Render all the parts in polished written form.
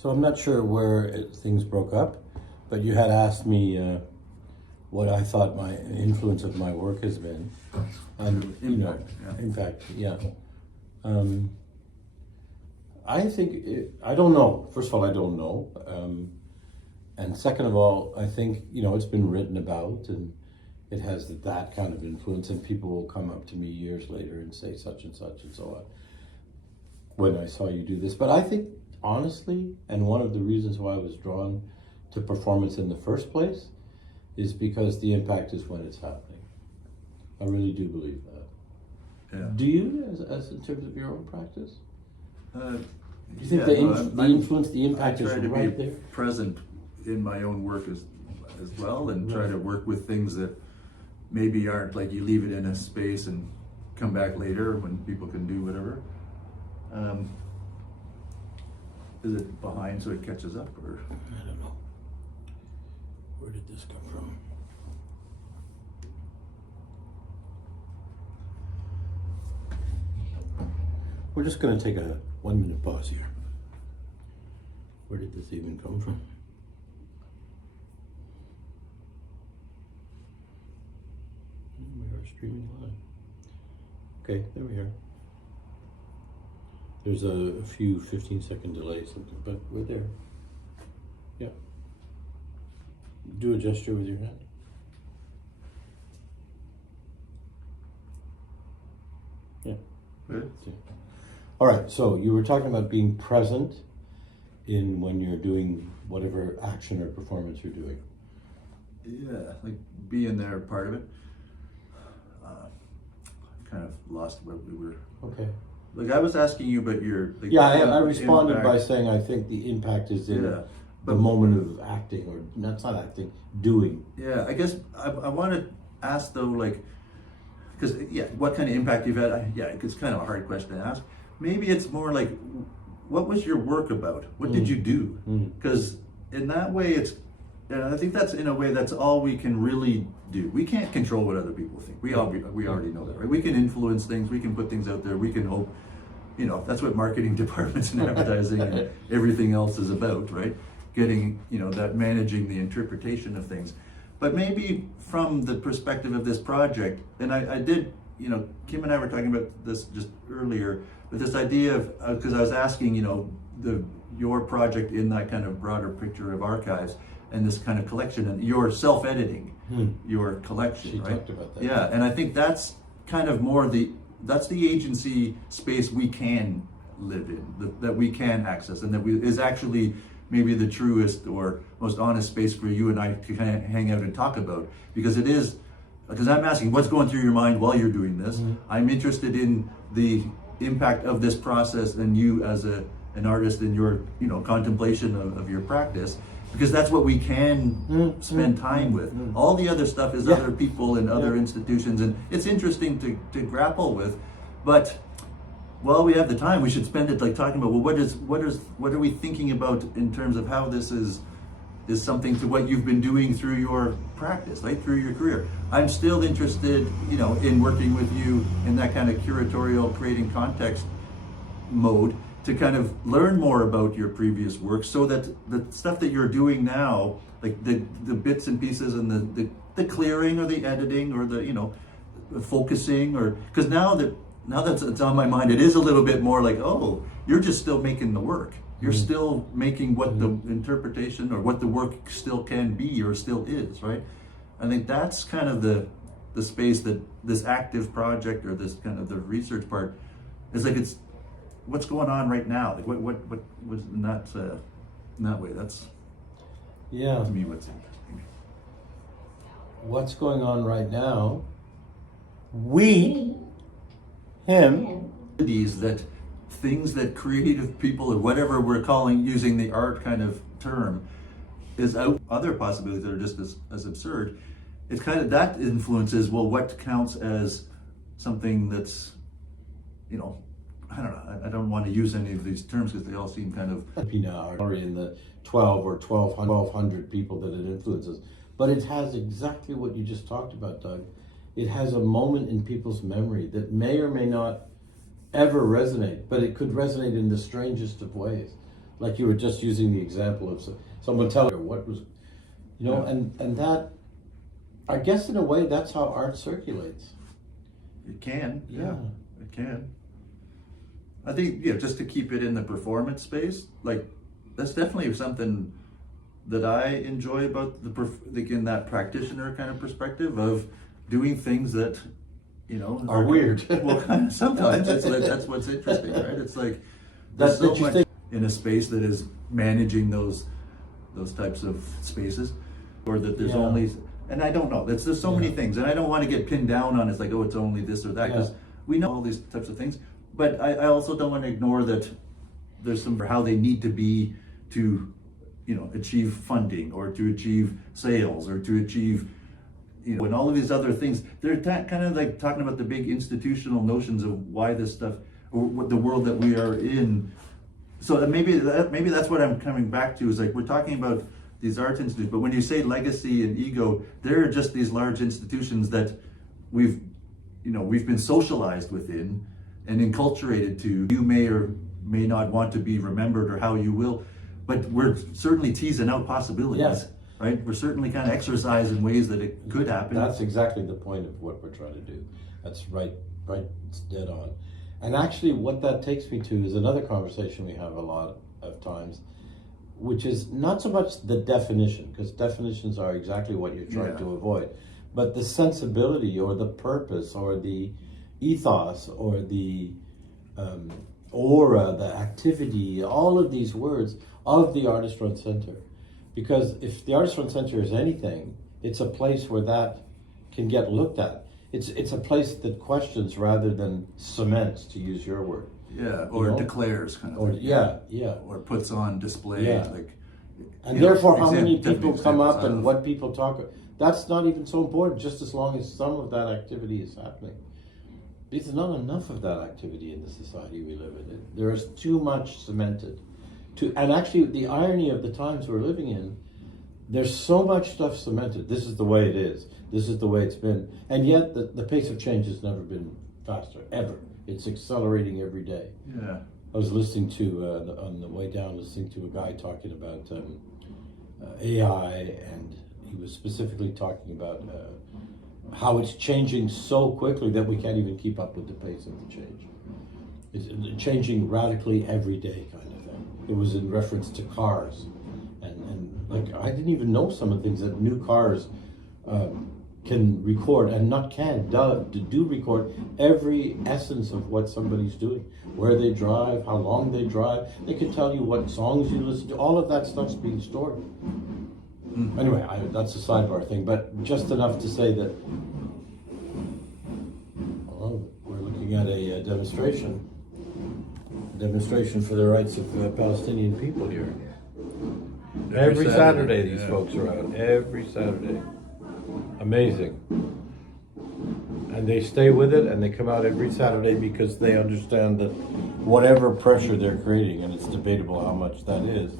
So I'm not sure where things broke up, but you had asked me what I thought my influence of my work has been. And, you know, in fact, yeah. I think, I don't know. First of all, I don't know. And second of all, I think, you know, it's been written about and it has that kind of influence, and people will come up to me years later and say such and such and so on when I saw you do this. But I think, honestly, and one of the reasons why I was drawn to performance in the first place is because the impact is when it's happening. I really do believe that. Yeah. Do you, as in terms of your own practice? Do you think the influence, the impact is right there? Present in my own work as well, and try to work with things that maybe aren't like you leave it in a space and come back later when people can do whatever. Is it behind so it catches up, or? I don't know. Where did this come from? We're just going to take a 1 minute pause here. Where did this even come from? We are streaming live. Okay, there we are. There's a few 15-second delay, something, but we're there. Yeah. Do a gesture with your hand. Yeah. Good. All right, so you were talking about being present in when you're doing whatever action or performance you're doing. Yeah, like being there, part of it. Kind of lost what we were. Okay. Like I was asking you about your. Like, yeah, I responded by saying I think the impact is in the moment of acting, or that's not acting, doing. Yeah, I guess I want to ask though, like, because what kind of impact you've had? It's kind of a hard question to ask. Maybe it's more like, what was your work about? What did you do? Because in that way, and I think that's in a way that's all we can really do. We can't control what other people think. We already know that, right? We can influence things. We can put things out there. We can hope. You know, that's what marketing departments and advertising and everything else is about, right? Getting, that managing the interpretation of things. But maybe from the perspective of this project, and I did, Kim and I were talking about this just earlier, but this idea of, because I was asking, your project in that kind of broader picture of archives and this kind of collection and your self-editing, your collection, she right? talked about that. Yeah, and I think that's kind of more that's the agency space we can live in, that we can access, and that is actually maybe the truest or most honest space for you and I to kind of hang out and talk about, because it is, because I'm asking what's going through your mind while you're doing this. I'm interested in the impact of this process and you as an artist in your contemplation of your practice, because that's what we can spend time with. All the other stuff is other people and other institutions, and it's interesting to grapple with, but while we have the time, we should spend it like talking about, well, what are we thinking about in terms of how this is something to what you've been doing through your practice, right, through your career. I'm still interested, in working with you in that kind of curatorial, creating context mode, to kind of learn more about your previous work, so that the stuff that you're doing now, like the bits and pieces and the clearing or the editing or the focusing, or because now that it's on my mind, it is a little bit more like, oh, you're just still making the work. You're still making what the interpretation or what the work still can be or still is, right? I think that's kind of the space that this active project or this kind of the research part is like, it's what's going on right now. Like what was in that way. That's to me what's interesting. What's going on right now? Him. That things that creative people or whatever we're using the art kind of term is out. Other possibilities that are just as absurd. It's kind of that influences, well, what counts as something that's, I don't know. I don't want to use any of these terms because they all seem kind of in the 12 or 1,200 people that it influences. But it has exactly what you just talked about, Doug. It has a moment in people's memory that may or may not ever resonate, but it could resonate in the strangest of ways. like you were just using the example of someone telling her what was, and that, I guess in a way that's how art circulates. It can. Yeah. It can. I think, just to keep it in the performance space, like, that's definitely something that I enjoy about in that practitioner kind of perspective of doing things that, Are weird. Well, kind of sometimes that's what's interesting, right? It's like there's so much in a space that is managing those types of spaces, or that there's only, and I don't know. There's so many things, and I don't want to get pinned down on it's like, oh, it's only this or that, because we know all these types of things. But I also don't want to ignore that there's some for how they need to be to, achieve funding, or to achieve sales, or to achieve, and all of these other things. They're kind of like talking about the big institutional notions of why this stuff, or what the world that we are in. So maybe that's what I'm coming back to, is like, we're talking about these arts institutes, but when you say legacy and ego, they're just these large institutions that we've been socialized within and enculturated to. You may or may not want to be remembered, or how you will, but we're certainly teasing out possibilities. Yes. Right? We're certainly kind of exercising ways that it could happen. That's exactly the point of what we're trying to do. That's right, it's dead on. And actually what that takes me to is another conversation we have a lot of times, which is not so much the definition, because definitions are exactly what you're trying to avoid, but the sensibility, or the purpose, or the ethos, or the aura, the activity, all of these words of the Artist Run Center. Because if the Artist Run Center is anything, it's a place where that can get looked at. It's a place that questions rather than cements, to use your word. Yeah, or declares kind of thing. Or puts on display. Like, and therefore how many people come up and what people talk, that's not even so important, just as long as some of that activity is happening. There's not enough of that activity in the society we live in. There is too much cemented. And actually, the irony of the times we're living in, there's so much stuff cemented. This is the way it is. This is the way it's been. And yet, the pace of change has never been faster, ever. It's accelerating every day. Yeah. I was listening to, on the way down, listening to a guy talking about AI, and he was specifically talking about how it's changing so quickly that we can't even keep up with the pace of the change. It's changing radically every day, kind of thing. It was in reference to cars, and like, I didn't even know some of the things that new cars can record, and not can, do record every essence of what somebody's doing, where they drive, how long they drive. They can tell you what songs you listen to. All of that stuff's being stored. Anyway, that's a sidebar thing, but just enough to say that, well, we're looking at a demonstration for the rights of Palestinian people here. Every Saturday these folks are out. Every Saturday. Amazing. And they stay with it, and they come out every Saturday because they understand that whatever pressure they're creating, and it's debatable how much that is,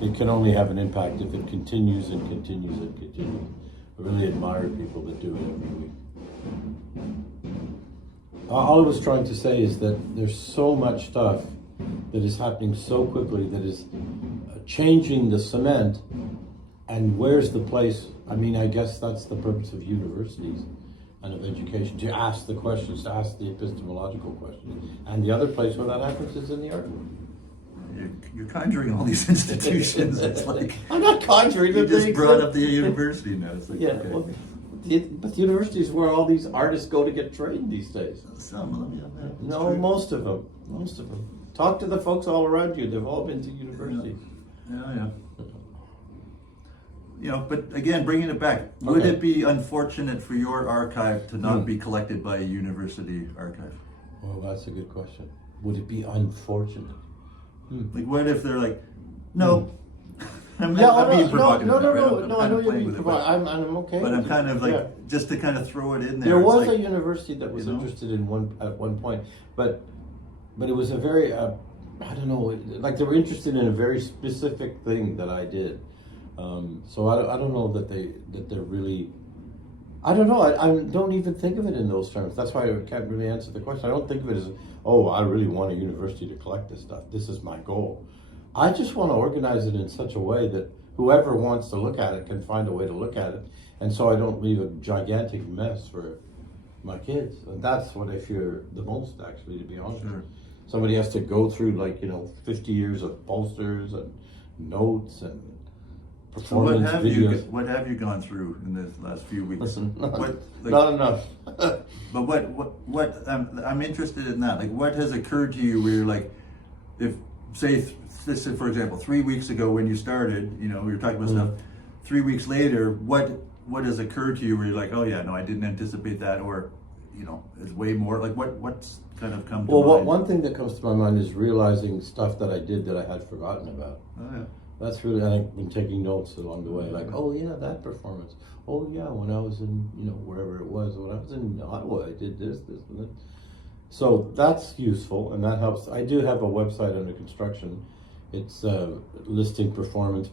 it can only have an impact if it continues and continues and continues. I really admire people that do it every week. All I was trying to say is that there's so much stuff that is happening so quickly that is changing the cement, and where's the place? I mean, I guess that's the purpose of universities and of education, to ask the questions, to ask the epistemological questions. And the other place where that happens is in the art room. You're conjuring all these institutions. It's like, I'm not conjuring them. You just brought up the university now. It's like, okay. Well, but the university is where all these artists go to get trained these days. Some of them, yeah. No, true. most of them. Talk to the folks all around you. They've all been to universities. Yeah. But again, bringing it back, would it be unfortunate for your archive to not be collected by a university archive? Well, that's a good question. Would it be unfortunate? Like, what if they're like, no? I'm No, being provocative. No, I know you're being provocative. I'm okay. But I'm kind of like, just to kind of throw it in there. There was a university that was interested in at one point, but it was a very, I don't know, like they were interested in a very specific thing that I did. So I don't know that they're really, I don't know, I don't even think of it in those terms. That's why I can't really answer the question. I don't think of it as, oh, I really want a university to collect this stuff. This is my goal. I just want to organize it in such a way that whoever wants to look at it can find a way to look at it, and so I don't leave a gigantic mess for my kids. And that's what I fear the most, actually, to be honest. Sure. Somebody has to go through 50 years of posters and notes and So what performance videos. what have you gone through in the last few weeks? Listen, What, not enough. But what I'm interested in that. Like, what has occurred to you where you're like, if say, for example, 3 weeks ago when you started, we were talking about stuff. 3 weeks later, what has occurred to you where you're like, oh yeah, no, I didn't anticipate that, or it's way more. Like, what's kind of come to mind? One thing that comes to my mind is realizing stuff that I did that I had forgotten about. Oh yeah. That's really, I've been taking notes along the way, like, oh yeah, that performance. Oh yeah, when I was in, wherever it was, when I was in Ottawa, I did this, and that. So that's useful, and that helps. I do have a website under construction. It's listing performance.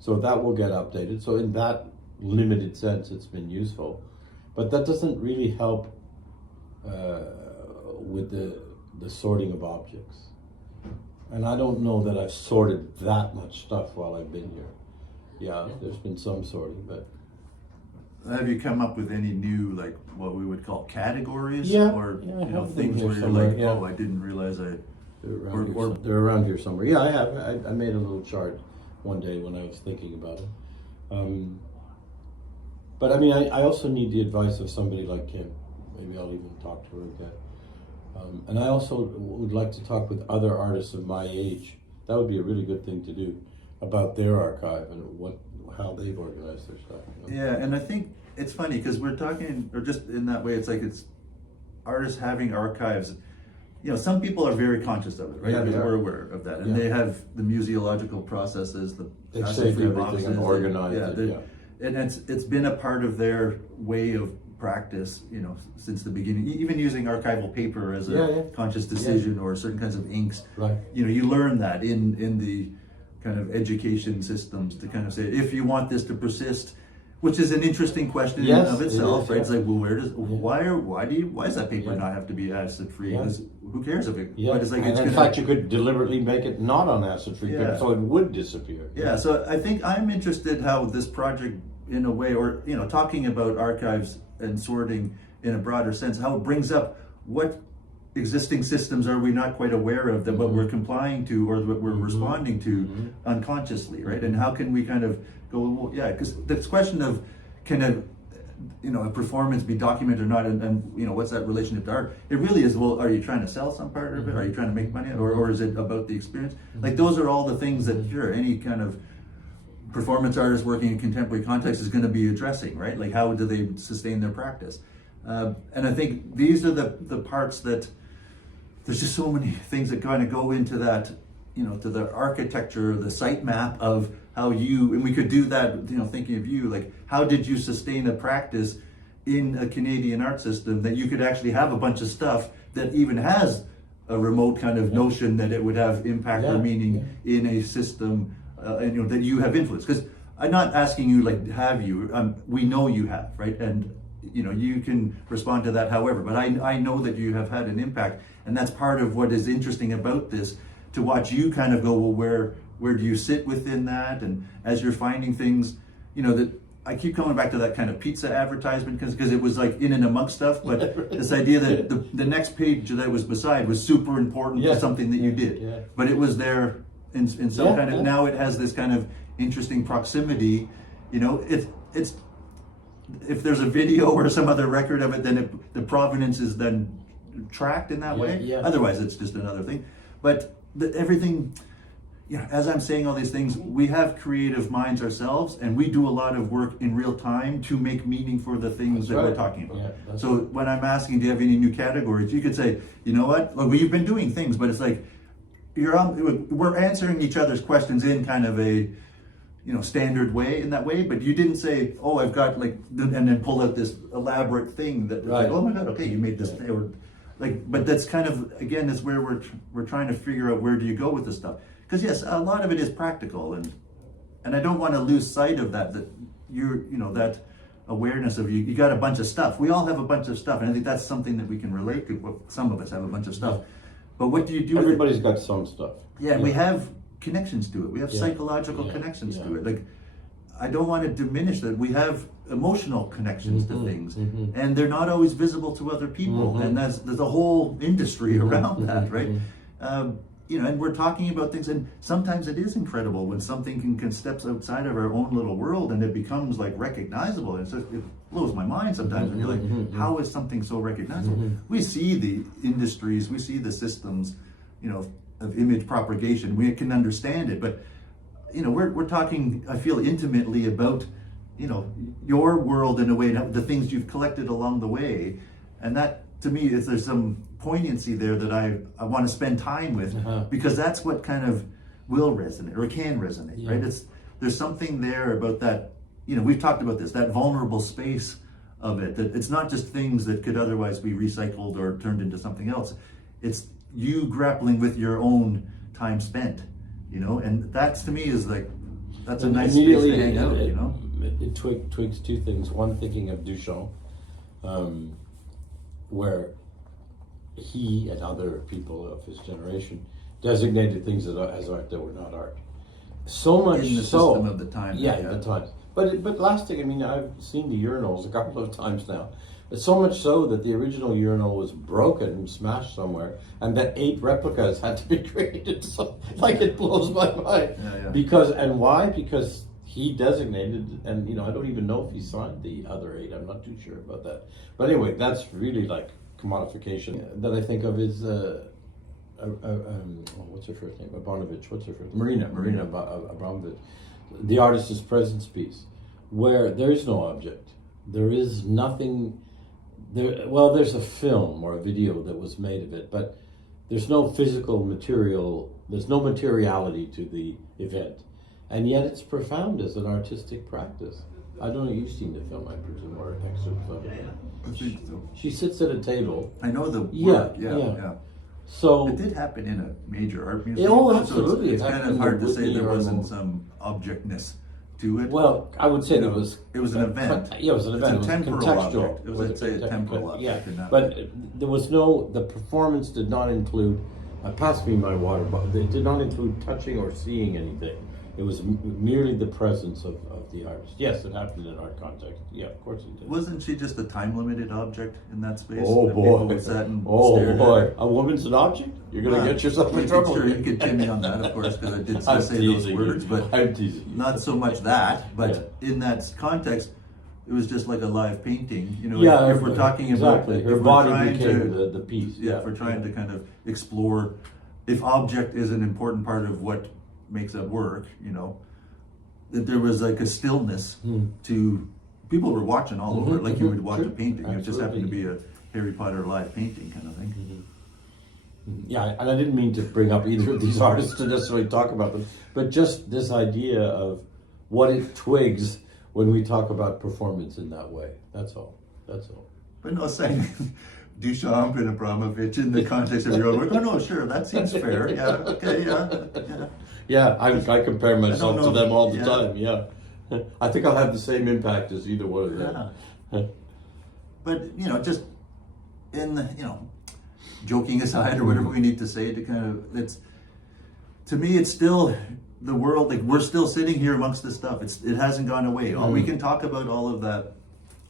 So that will get updated. So in that limited sense, it's been useful. But that doesn't really help with the sorting of objects. And I don't know that I've sorted that much stuff while I've been here. Yeah, there's been some sorting, but... Have you come up with any new, like, what we would call categories? Yeah, Or, I have things them where here you're like, somewhere, yeah. oh, I didn't realize I... They're around here somewhere. Yeah, I have. I made a little chart one day when I was thinking about it. But I mean, I also need the advice of somebody like Kim. Maybe I'll even talk to her again. And I also would like to talk with other artists of my age. That would be a really good thing to do, about their archive and how they've organized their stuff. Yeah, and I think it's funny because we're talking, or just in that way, it's like it's artists having archives. Some people are very conscious of it, right? Yeah, Because they are. we're aware of that, and they have the museological processes, They've acid saved free everything boxes, and organized it. Yeah. and it's been a part of their way of practice, since the beginning. Even using archival paper as a conscious decision, or certain kinds of inks. Right. You learn that in the kind of education systems to kind of say, if you want this to persist, which is an interesting question in and of itself, right? It's like, well, why does that paper not have to be acid free? Because who cares if it? Yeah. But it's like, and in fact, you could deliberately make it not on acid-free paper, so it would disappear. Yeah. So I think I'm interested how this project, in a way, or talking about archives and sorting in a broader sense, how it brings up what existing systems are we not quite aware of, that what we're complying to, or what we're responding to unconsciously, right? And how can we kind of go, well, yeah, because this question of can a performance be documented or not, and what's that relationship to art? It really is, well, are you trying to sell some part of it? Are you trying to make money, or is it about the experience? Like, those are all the things that, sure, any kind of performance artist working in contemporary context is going to be addressing, right? Like, how do they sustain their practice? And I think these are the parts that there's just so many things that kind of go into that, to the architecture, the site map of how you, and we could do that, thinking of you, like, how did you sustain a practice in a Canadian art system that you could actually have a bunch of stuff that even has a remote kind of notion that it would have impact or meaning in a system, and that you have influence. Because I'm not asking you, like, have you, we know you have, right? And you can respond to that however, but I know that you have had an impact, and that's part of what is interesting about this, to watch you kind of go, well, where do you sit within that? And as you're finding things, that I keep coming back to that kind of pizza advertisement, because it was like in and amongst stuff, but this idea that the next page that was beside was super important to something that you did, but it was there in some kind of, now it has this kind of interesting proximity. It's if there's a video or some other record of it, then the provenance is then tracked in that way. Otherwise, it's just another thing. But everything, as I'm saying all these things, we have creative minds ourselves, and we do a lot of work in real time to make meaning for the things we're talking about. So when I'm asking, do you have any new categories? You could say, you know what? Well, you've been doing things, but it's like we're answering each other's questions in kind of a standard way, in that way, but you didn't say, oh, I've got and then pull out this elaborate thing that like, oh my god, okay, you made this, or like, but that's kind of, again, that's where we're trying to figure out, where do you go with this stuff? Because yes, a lot of it is practical, and I don't want to lose sight of that that awareness of you got a bunch of stuff. We all have a bunch of stuff, and I think that's something that we can relate to. Well, some of us have a bunch of stuff, But what do you do with it? Everybody's got some stuff. Yeah, and we have connections to it. We have Yeah. psychological Yeah. connections Yeah. to it. Like, I don't want to diminish that. We have emotional connections to things, and they're not always visible to other people. And there's a whole industry around that, right? You know, and we're talking about things, and sometimes it is incredible when something can steps outside of our own little world, and it becomes like recognizable. And it blows my mind sometimes. And you're like, how is something so recognizable? We see the industries, we see the systems, you know, of image propagation. We can understand it, but you know, we're talking, I feel, intimately about, you know, your world in a way, the things you've collected along the way, and that to me is there's some poignancy there that I want to spend time with, because that's what kind of will resonate or can resonate, right? There's something there about that, you know, we've talked about this, that vulnerable space of it, that it's not just things that could otherwise be recycled or turned into something else. It's you grappling with your own time spent, you know, and that's to me is like, that's a nice space to hang out, you know? It twigs two things. One, thinking of Duchamp, where he and other people of his generation designated things as art that were not art. So much in the so, system of the time. yeah, at the time. But lasting, I mean, I've seen the urinals a couple of times now. But so much so that the original urinal was broken and smashed somewhere, and that 8 replicas had to be created. So, like, it blows my mind. Yeah. Because, and why? Because he designated, and you know, I don't even know if he signed the other 8. I'm not too sure about that. But anyway, that's really like commodification that I think of is what's her first name? Abramovich. What's her first? Marina Abramovich. The Artist's Presence piece, where there is no object, there is nothing. Well, there's a film or a video that was made of it, but there's no physical material. There's no materiality to the event, and yet it's profound as an artistic practice. I don't know. You've seen the film, I presume, or excerpts of it. I think so. She sits at a table. I know the Yeah, work, yeah. So it did happen in a major art museum. Oh, so absolutely. it's It kind happened of in hard to say Whitney there or wasn't in- some objectness to it. well, I would say You there know, was. it was an event. Yeah, it was an It's event. a It was temporal contextual. object. It was, I'd say, a temporal object. Yeah, in that but way. there was no. The performance did not include. Pass me my water bottle. They did not include touching or seeing anything. It was merely the presence of the artist. Yes, it happened in art context. Yeah, of course it did. Wasn't she just a time-limited object in that space? Oh that boy! people sat and Oh stared at boy! her? A woman's an object? You're going to get yourself in trouble. Sure, you could pin me on that, of course, because I did I'm say those teasing words, you. but I'm teasing you. not so much that. But in that context, it was just like a live painting. You know, Yeah, if we're talking about exactly. if Her we're body trying became to, the piece. if we're trying to kind of explore if object is an important part of what makes a work, you know, that there was like a stillness to people were watching all over it, like you would watch a painting. It just happened to be a Harry Potter live painting kind of thing. Yeah, and I didn't mean to bring up either of these artists to necessarily talk about them, but just this idea of what it twigs when we talk about performance in that way. That's all. That's all. But no, saying Duchamp and Abramovich in the context of your own work. Oh no, sure, that seems fair. Yeah, okay, yeah. Yeah, I compare myself to know. them all the Yeah. time. Yeah, I think I'll have the same impact as either one of them. Yeah. But you know, just in the, you know, joking aside or whatever we need to say to kind of, it's, to me it's still the world, like we're still sitting here amongst this stuff. It hasn't gone away. We can talk about all of that,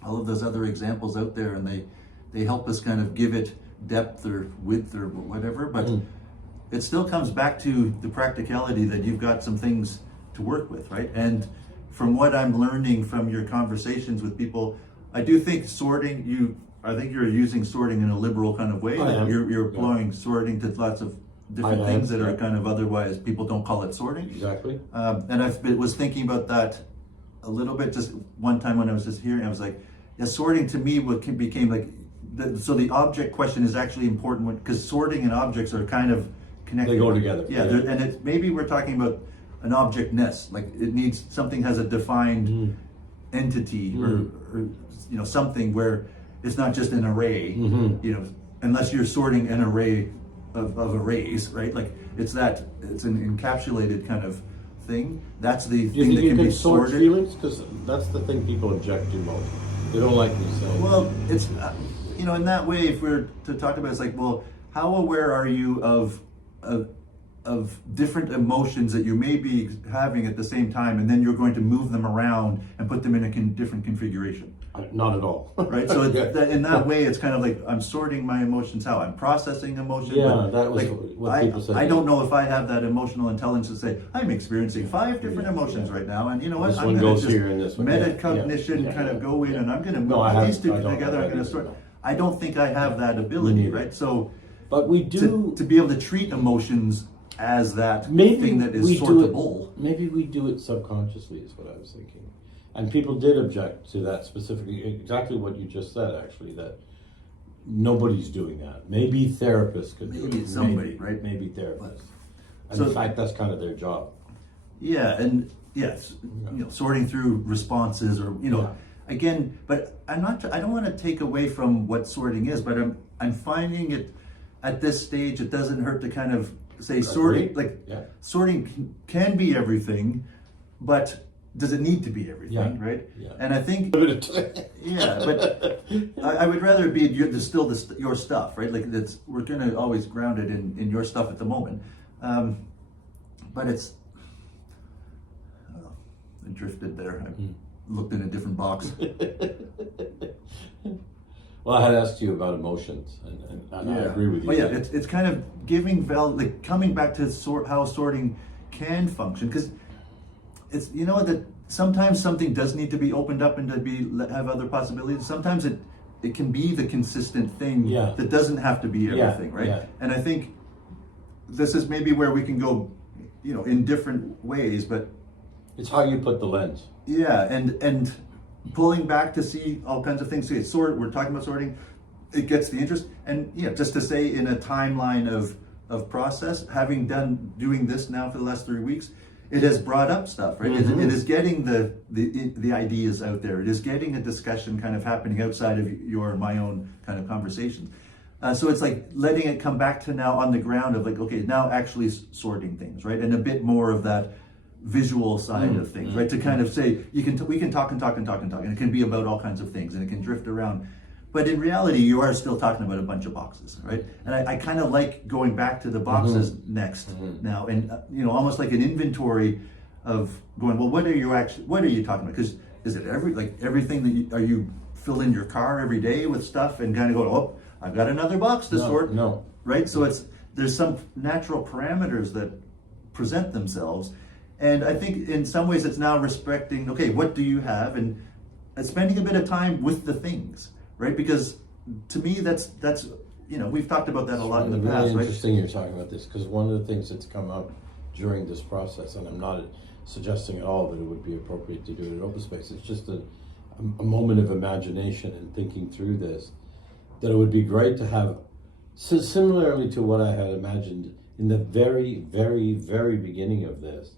all of those other examples out there, and they help us kind of give it depth or width or whatever, but it still comes back to the practicality that you've got some things to work with, right? And from what I'm learning from your conversations with people, I do think I think you're using sorting in a liberal kind of way. I am. You're applying sorting to lots of different things that are kind of otherwise people don't call it sorting. Exactly. And I was thinking about that a little bit just one time when I was just hearing. I was like, yeah, sorting to me became like, so the object question is actually important because sorting and objects are kind of connected. They go together. Yeah, and maybe we're talking about an objectness, like it needs something has a defined entity or you know, something where it's not just an array. You know, unless you're sorting an array of arrays, right? Like it's an encapsulated kind of thing. That's the thing that You can be sort sorted. feelings, because that's the thing people object to most. They don't like me saying. Well, it's you know, in that way, if we're to talk about, it's like, well, how aware are you of different emotions that you may be having at the same time, and then you're going to move them around and put them in a different configuration? Not at all. Right, so Yeah. in that way, it's kind of like I'm sorting my emotions out. I'm processing emotion. Yeah, but that was like, what people say. I don't know if I have that emotional intelligence to say I'm experiencing 5 different Yeah, emotions yeah. right now, and you know what? This I'm one going goes to just here and this one. metacognition Yeah, kind of go in, yeah. and I'm going to No, put these two I don't together. have I'm going to that sort. either, no. I don't think I have that ability, neither. right? So, But we do. to be able to treat emotions as that Maybe thing that is we do sortable. Maybe we do it subconsciously, is what I was thinking. And people did object to that specifically, exactly what you just said, actually, that nobody's doing that. Maybe therapists could do Maybe it. somebody, right? Maybe therapists. And So- in fact, that's kind of their job. Yeah, and yes, you know, sorting through responses, or you know, Yeah. again, but I'm not. I don't want to take away from what sorting is, but I'm finding it at this stage. It doesn't hurt to kind of say sorting, like Yeah. sorting can be everything, but does it need to be everything, Yeah. right? Yeah. And I think yeah, but I would rather it be your stuff, right? Like we're gonna always ground it in your stuff at the moment, but it's. I drifted there. I looked in a different box. Well, I had asked you about emotions, and I agree with you. But yeah, it's kind of giving like coming back to how sorting can function, because it's, you know, that sometimes something does need to be opened up and to have other possibilities. Sometimes it can be the consistent thing Yeah. that doesn't have to be Yeah, everything, right? yeah. And I think this is maybe where we can go, you know, in different ways, but It's how you put the lens. yeah, and pulling back to see all kinds of things. So we're talking about sorting. It gets the interest, and yeah, just to say, in a timeline of process, having doing this now for the last 3 weeks, it has brought up stuff, right? Mm-hmm. It is getting the ideas out there. It is getting a discussion kind of happening outside of your and my own kind of conversations. So it's like letting it come back to now on the ground of like, okay, now actually sorting things, right? And a bit more of that visual side of things, right? To kind of say we can talk and talk and talk and talk, and it can be about all kinds of things, and it can drift around. But in reality, you are still talking about a bunch of boxes, right? And I kind of like going back to the boxes next now, and you know, almost like an inventory of going, well, what are you talking about? Because is it everything that are you fill in your car every day with stuff and kind of go, oh, I've got another box to sort, No. right? So there's some natural parameters that present themselves. And I think in some ways it's now respecting, okay, what do you have? And spending a bit of time with the things, right? Because to me, that's you know, we've talked about that a lot in the It's past, really right? interesting you're talking about this, because one of the things that's come up during this process, and I'm not suggesting at all that it would be appropriate to do it in open space, it's just a moment of imagination and thinking through this, that it would be great to have, similarly to what I had imagined in the very, very, very beginning of this,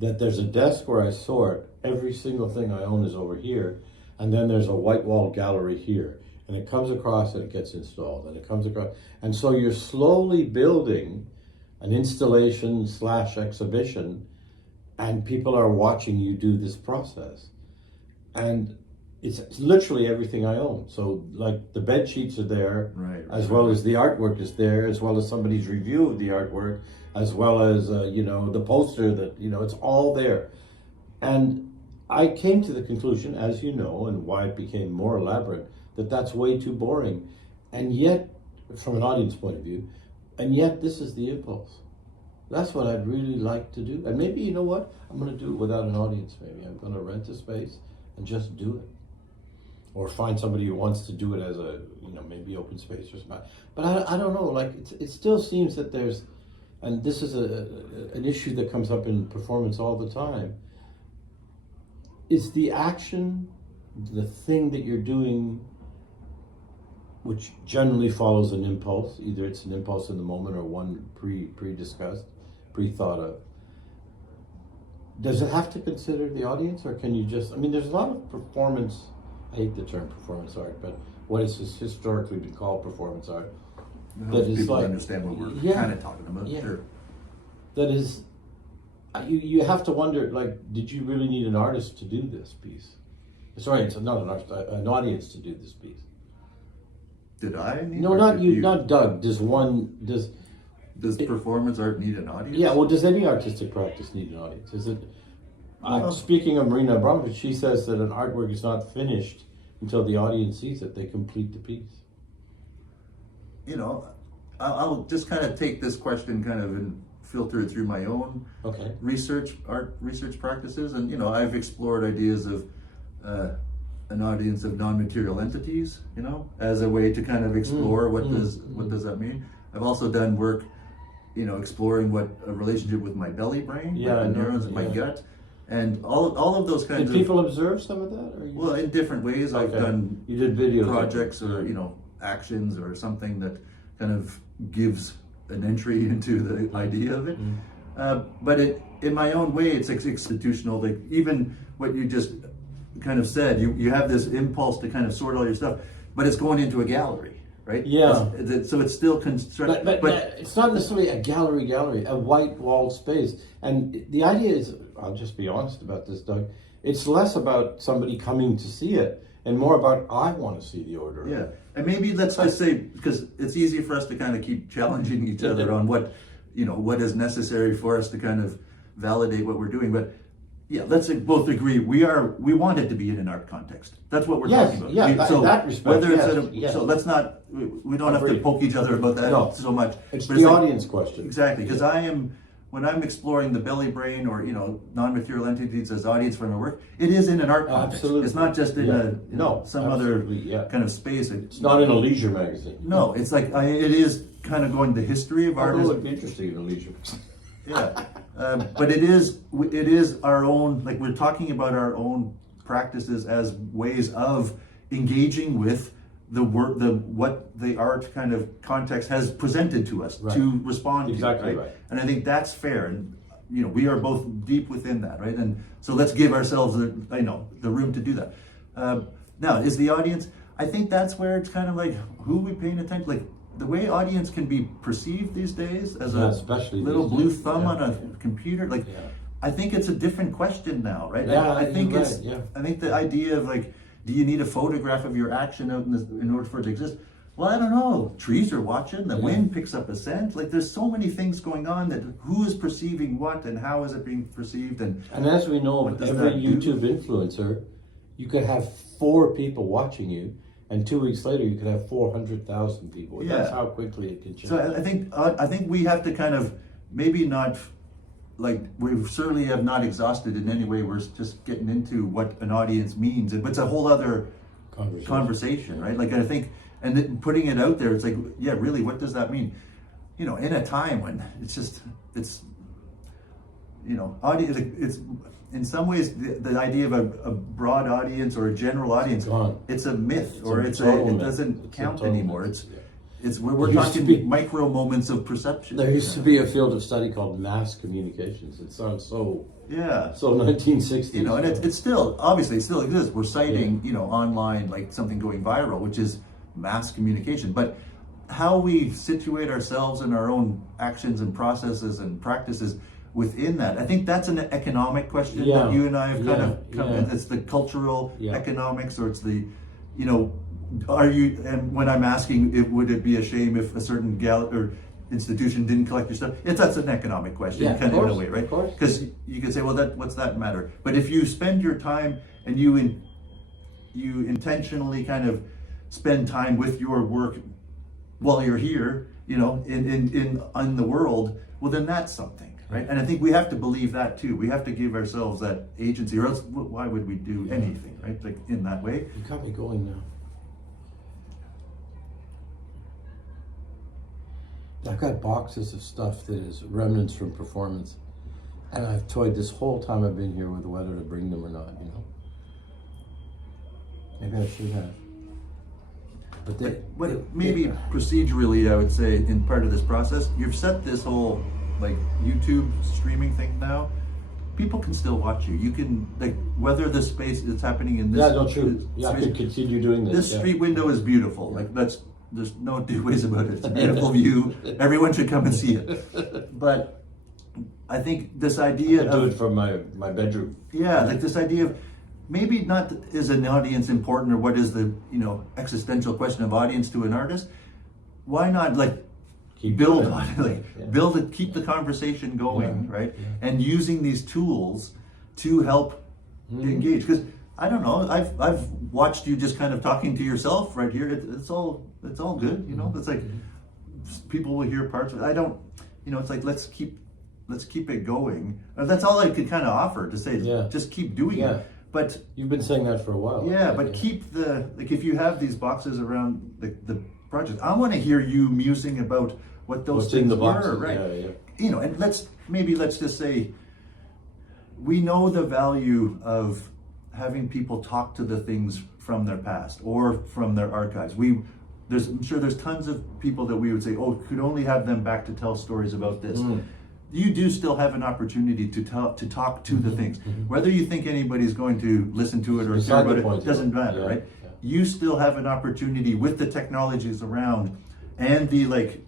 that there's a desk where I sort, every single thing I own is over here, and then there's a white wall gallery here, and it comes across and it gets installed, and it comes across, and so you're slowly building an installation / exhibition, and people are watching you do this process. And it's literally everything I own. So like the bed sheets are there, Right. as well as the artwork is there, as well as somebody's review of the artwork, as well as you know, the poster that, you know, it's all there. And I came to the conclusion, as you know, and why it became more elaborate, that that's way too boring. And yet, from an audience point of view, and yet this is the impulse. That's what I'd really like to do. And maybe, you know what, I'm going to do it without an audience. Maybe I'm going to rent a space and just do it. Or find somebody who wants to do it as a, you know, maybe open space or something. But I don't know, like it still seems that there's, and this is an issue that comes up in performance all the time, is the action, the thing that you're doing, which generally follows an impulse, either it's an impulse in the moment or one pre-discussed, pre-thought of. Does it have to consider the audience, or can you just, I mean, there's a lot of performance, I hate the term performance art, but what has historically been called performance art, that is People like, understand what we're yeah, kind of talking about. yeah. Sure. that is, you have to wonder, like, did you really need an artist to do this piece? Sorry, it's not an artist, an audience to do this piece. Did I need No, or not did you, not Doug. Does performance art need an audience? yeah? Well, does any artistic practice need an audience? Is it? Speaking of Marina Abramovich, she says that an artwork is not finished until the audience sees it. They complete the piece. You know, I'll just kind of take this question kind of and filter it through my own Okay. research practices, and you know, I've explored ideas of an audience of non-material entities, you know, as a way to kind of explore what does that mean. I've also done work, you know, exploring what a relationship with my belly brain, Yeah, like the neurons in my gut, and all of those kinds Did people observe some of that? Or you well, in different ways. I've done you did videos projects or you know actions or something that kind of gives an entry into the idea of it. But in my own way, it's institutional. Like even what you just kind of said, you have this impulse to kind of sort all your stuff, but it's going into a gallery, right? Yeah. So it's still constructed. But it's not necessarily a gallery, a white walled space. And the idea is, I'll just be honest about this, Doug, it's less about somebody coming to see it and more about, I want to see the order. Yeah. And maybe let's just say, because it's easy for us to kind of keep challenging each other on what, you know, what is necessary for us to kind of validate what we're doing. But yeah, let's both agree we want it to be in an art context. That's what we're talking about. Yeah, so in that respect, whether yes. So let's not, we don't have to Agreed. poke each other about that so much. It's But the like- audience question. Exactly, because when I'm exploring the belly brain or, you know, non-material entities as audience for my work, it is in an art context. Absolutely. It's not just in some other kind of space. It's not in a leisure magazine. No, it's like, it is kind of going the history of art. Although it would be interesting in a leisure magazine. Yeah, but it is our own, like we're talking about our own practices as ways of engaging with the work, what the art kind of context has presented to us to respond exactly to, right? And I think that's fair, and you know we are both deep within that, right? And so let's give ourselves the room to do that. Now, is the audience? I think that's where it's kind of like who are we paying attention, like. The way audience can be perceived these days as a little blue thumb on a computer, like I think it's a different question now, right? Yeah, I think it's. right, I think the idea of like, do you need a photograph of your action out in order for it to exist? Well, I don't know. Trees are watching. The wind picks up a scent. Like, there's so many things going on that who is perceiving what and how is it being perceived and as we know, every YouTube influencer, you could have 4 people watching you. And 2 weeks later, you could have 400,000 people. Yeah. That's how quickly it can change. So I think we have to kind of maybe not, like we certainly have not exhausted in any way. We're just getting into what an audience means, but it's a whole other conversation, right? Like I think, and then putting it out there, it's like, yeah, really, what does that mean? You know, in a time when it's you know, audience, it's. In some ways, the idea of a broad audience or a general audience, it's a myth, or it doesn't count anymore. We're talking micro moments of perception. There used to be a field of study called mass communications. It sounds so 1960s. You know, and it's still obviously it still exists. We're citing you know online like something going viral, which is mass communication, but how we situate ourselves in our own actions and processes and practices within that, I think that's an economic question that you and I have kind of come in. It's the cultural economics, or it's the, you know, and when I'm asking, would it be a shame if a certain or institution didn't collect your stuff? That's an economic question, kind of in a way, right? Because you could say, well, what's that matter? But if you spend your time and you intentionally kind of spend time with your work while you're here, you know, in the world, well, then that's something. Right, and I think we have to believe that too. We have to give ourselves that agency, or else why would we do anything, right? Like in that way. You got me going now. I've got boxes of stuff that is remnants from performance, and I've toyed this whole time I've been here with whether to bring them or not. You know, maybe I should have. But maybe procedurally, I would say in part of this process, you've set this whole. Like YouTube streaming thing now, people can still watch you. You can, like, whether the space is happening in this. Yeah, no, true. Yeah, I could continue doing this. This street window is beautiful. Like, there's no two ways about it. It's a beautiful view. Everyone should come and see it. But I think this idea I do it from my bedroom. Yeah, like this idea of maybe not is an audience important, or what is the, you know, existential question of audience to an artist. Why not like build on it, like build it, keep the conversation going, right? And using these tools to help engage. Because I don't know, I've watched you just kind of talking to yourself right here. It's all good, you know. It's like people will hear parts of it. I don't, you know. It's like let's keep it going. That's all I could kind of offer to say. Just keep doing it. But you've been saying that for a while. Yeah, but keep the, like, if you have these boxes around the project, I want to hear you musing about what those things were, right? You know, and let's just say we know the value of having people talk to the things from their past or from their archives. I'm sure there's tons of people that we would say, oh, could only have them back to tell stories about this. You do still have an opportunity to talk to the things. Whether you think anybody's going to listen to it or care about it, doesn't matter, right? You still have an opportunity with the technologies around and the, like,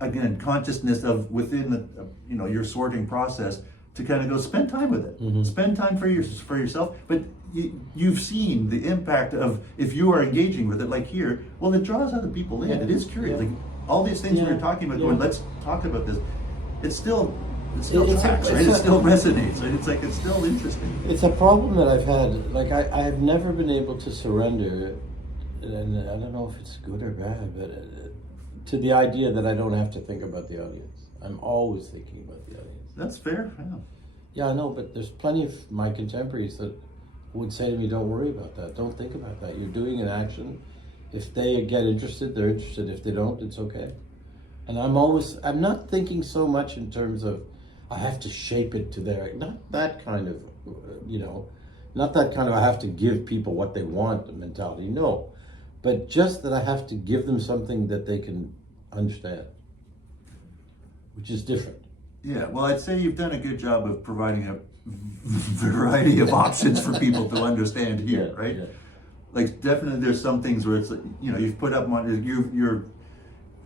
again, consciousness of within the, you know, your sorting process to kind of go spend time with it. Spend time for yourself. But you've seen the impact of, if you are engaging with it, like here, well, it draws other people in. It is curious. Like all these things we were talking about, going, let's talk about this. It still tracks, right? It still resonates, right? It's like, it's still interesting. It's a problem that I've had. Like, I have never been able to surrender, and I don't know if it's good or bad, but to the idea that I don't have to think about the audience. I'm always thinking about the audience. That's fair, Yeah, I know, but there's plenty of my contemporaries that would say to me, don't worry about that. Don't think about that. You're doing an action. If they get interested, they're interested. If they don't, it's okay. And I'm not thinking so much in terms of, I have to shape it to not that kind of, you know, not that kind of, I have to give people what they want mentality, no. But just that I have to give them something that they can understand, which is different. Yeah, well, I'd say you've done a good job of providing a variety of options for people to understand here, right? Like, definitely there's some things where it's, you know, you've put up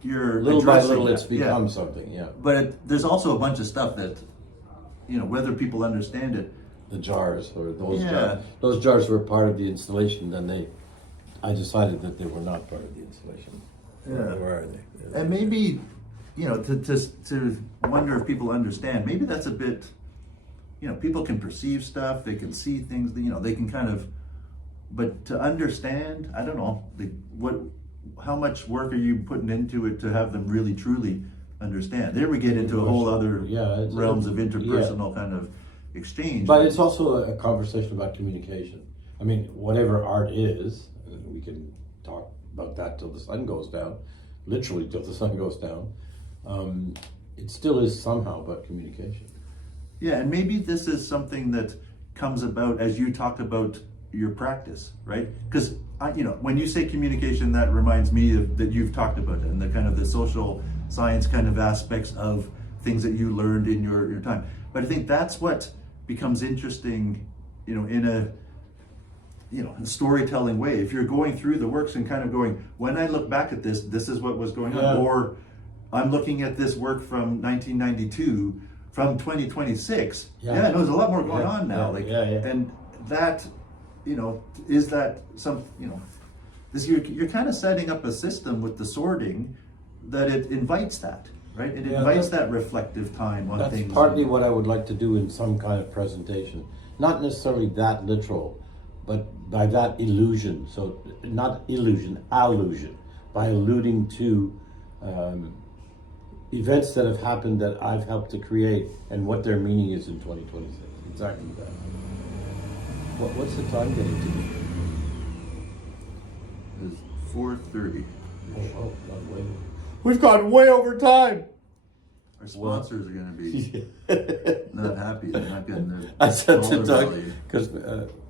you're little by little it's become something, But there's also a bunch of stuff that, you know, whether people understand it. The jars, or those jars were part of the installation, then I decided that they were not part of the installation. Where are they? And maybe, you know, to wonder if people understand, maybe that's a bit, you know, people can perceive stuff, they can see things, you know, they can kind of, but to understand, I don't know, how much work are you putting into it to have them really truly understand? There we get into a whole other realms of interpersonal kind of exchange. But it's also a conversation about communication. I mean, whatever art is, and we can talk about that till the sun goes down, literally till the sun goes down, it still is somehow about communication. Yeah, and maybe this is something that comes about as you talk about your practice, right? Because you know, when you say communication, that reminds me of that you've talked about it, and the kind of the social science kind of aspects of things that you learned in your time. But I think that's what becomes interesting, you know, in a storytelling way. If you're going through the works and kind of going, when I look back at this is what was going on, or I'm looking at this work from 1992, from 2026. No, there's a lot more going on now. And that, you know, is that some, you know, this you're kind of setting up a system with the sorting that it invites that, right? It invites that reflective time on things. That's partly what I would like to do in some kind of presentation. Not necessarily that literal, but by that illusion. So not illusion, allusion, by alluding to events that have happened that I've helped to create and what their meaning is in 2026. Exactly that. What's the time getting to be? It's 4:30. Oh, not way. We've gone way over time. Our sponsors are going to be not happy. They're not getting their. I said to Doug, because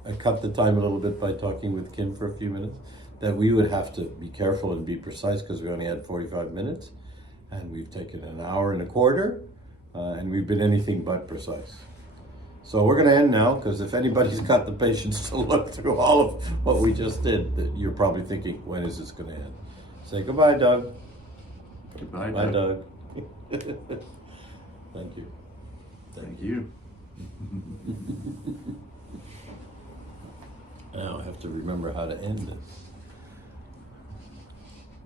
I cut the time a little bit by talking with Kim for a few minutes, that we would have to be careful and be precise because we only had 45 minutes, and we've taken an hour and a quarter, and we've been anything but precise. So we're going to end now, because if anybody's got the patience to look through all of what we just did, that you're probably thinking, when is this going to end? Say goodbye, Doug. Goodbye, Doug. Thank you. Thank you. Now I have to remember how to end this.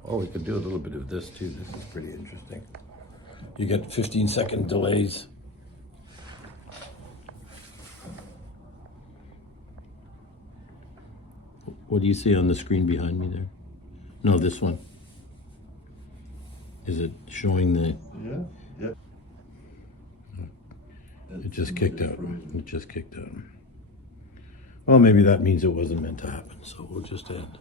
Or we could do a little bit of this too. This is pretty interesting. You get 15-second delays. What do you see on the screen behind me there? No, this one. Is it showing the... Yeah. Yep. It just kicked out. It just kicked out. Well, maybe that means it wasn't meant to happen, so we'll just end.